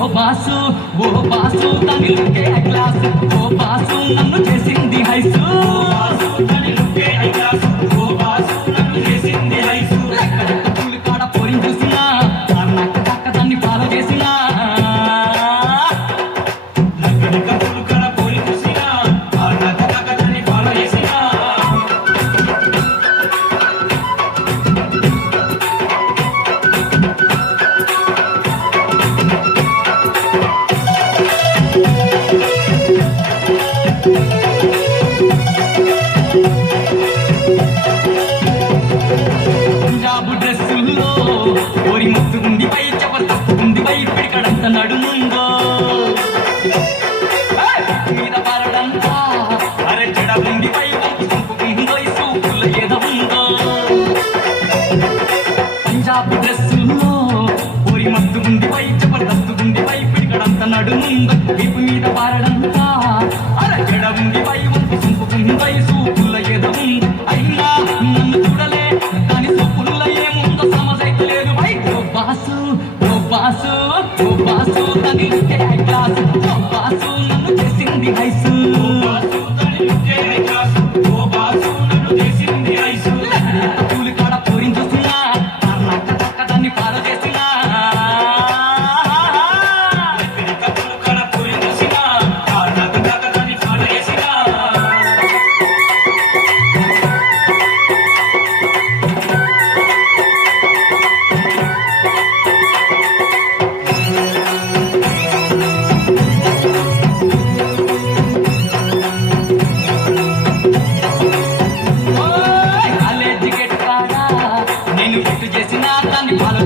ఓ boss oh boss తమిళకే class oh boss నన్ను చేసింది హైసు. నడుముందో వీపు పారడంతా. అరే జడ పై వంపు సంపుకుందో సూపుల అయినా నన్ను చూడలే దాని ఏముందో సమజైతే లేదు. Bye oh boss oh boss oh boss దాని క్లాస్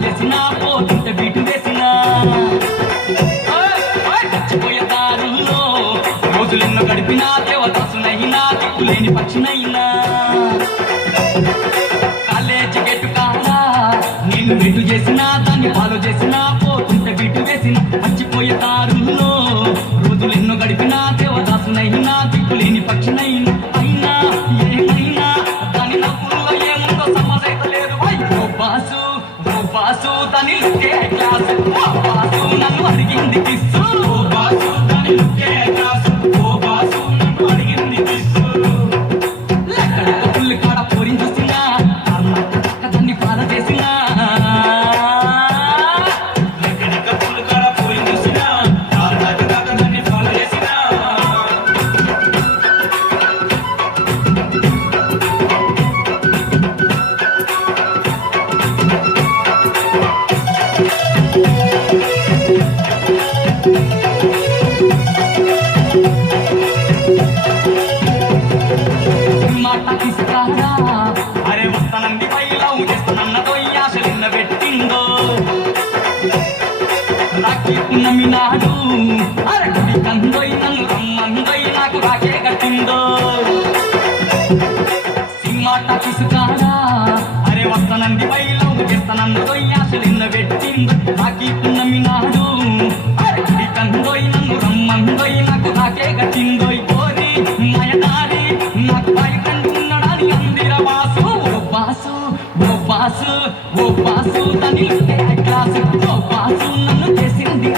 చేసినా పోతుంటే బీటు వేసినా. ఓయ్, ఓయ్, చచ్చిపోయే దారుల్లో రోజులెన్నో గడిపినా దేవదాసునైనా దిక్కులేని పక్షినైనా. కాలేజీ గెట్టు కాదా నేను బిట్టు చేసినా దాన్ని ఫాలో చేసినా పోతుంటే బీటు వేసిన. మర్చిపోయే దారుల్లో బాసు దాని లుక్కే క్లాస్ ఓ బాసు నన్ను అడిగింది కిస్సు అరే గుడి కందోయ్ నన్ను రమ్మందోయ్ నాకు రాకే కట్టిందో? సింమాట తీసుకాడా అరే వస్తానంది పైలా చేస్తానన్నదో ఓ బాసు ఓ బాసు దాని లుక్కే క్లాసు ఓ బాసు నన్ను చేసింది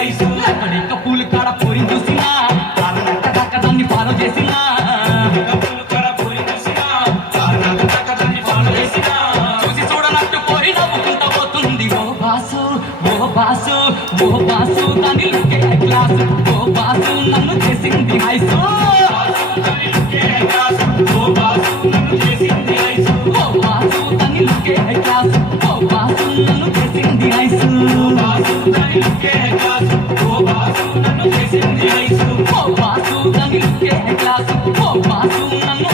ఐసు. లక్కడిక్క పూలు కాడ పోరి చూసినా కారణక్క దక్క దాన్ని ఫాలో చేసినా. Oh boss oh boss oh class నన్ను చేసింది ఐసు ఓ వాసు నన్ను చేసింది ఐసు ఓ వాసు నన్ను